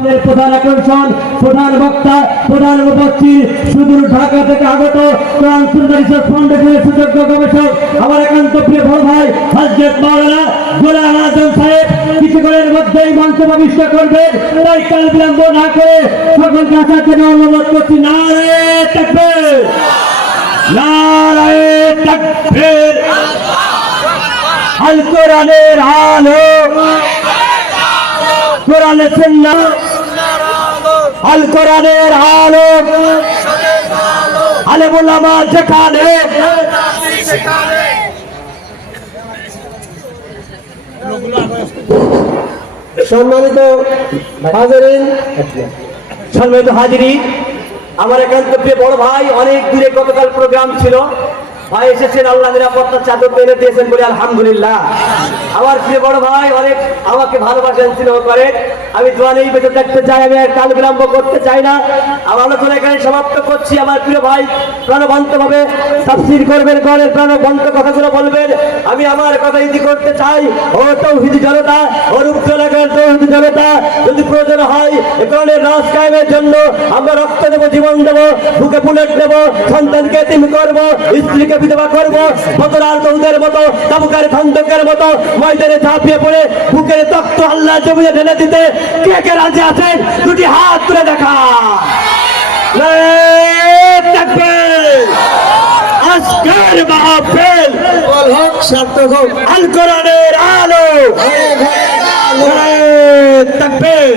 আপনাদের প্রধান আকর্ষণ, প্রধান বক্তা, প্রধান উপস্থিত। সুদূর ঢাকা থেকে আগত কোরআন রিসার্চ ফাউন্ডেশনের সুযোগ্য গবেষক, আমার একান্ত প্রিয় বড় ভাই, হজরত মাওলানা গোলাম আজম সাহেব, কিছুক্ষণের মধ্যেই মঞ্চ প্রবিষ্ট করবেন। তাই কাল বিলম্ব না করে সকলকে আসার জন্য অনুরোধ করছি নারে তাকবীর। আল কোরআনের সুন্নাহ আল কোরআনের আলো আলেমুল আমার যেখানে। সম্মানিত সম্মানিত হাজিরি আমার একান্ত বড় ভাই, অনেক দূরে গতকাল প্রোগ্রাম ছিল। ভাই, এসেছেন, আল্লাহ নিরাপত্তা চাদর দিয়েছেন বলে আলহামদুলিল্লাহ। আমার প্রিয় বড় ভাই, অনেক আমাকে ভালোবাসেন, স্নেহ আমি বেঁচে চাই, আমি আর কাল বিলম্ব করতে চাই না। আমার আলোচনা এখানে সমাপ্ত করছি, আমার প্রিয় ভাই প্রাণবন্ত ভাবে তাফসির করবেন করেন প্রাণবন্ত কথাগুলো বলবেন। আমি আমার কথা ইতি করতে চাই। ও তৌহিদি জনতা, ও রূপ জনতা, যদি প্রয়োজন হয়, এ ধরনের রাজ কায়েমের জন্য আমরা জীবন দেবো, বুকে বুলেট দেবো, সন্তানকে তিমি করব, স্ত্রীকে বিধবা করব বদরাল তৌদের মতো, তাবুকার খন্দকের মতো, ময়দানে ঝাঁপিয়ে পড়ে বুকের তক্ত আল্লাহ জমিয়ে ঢেলে দিতে কে কে রাজি আছেন? দুটি হাত তুলে দেখা। আলো তাকবীর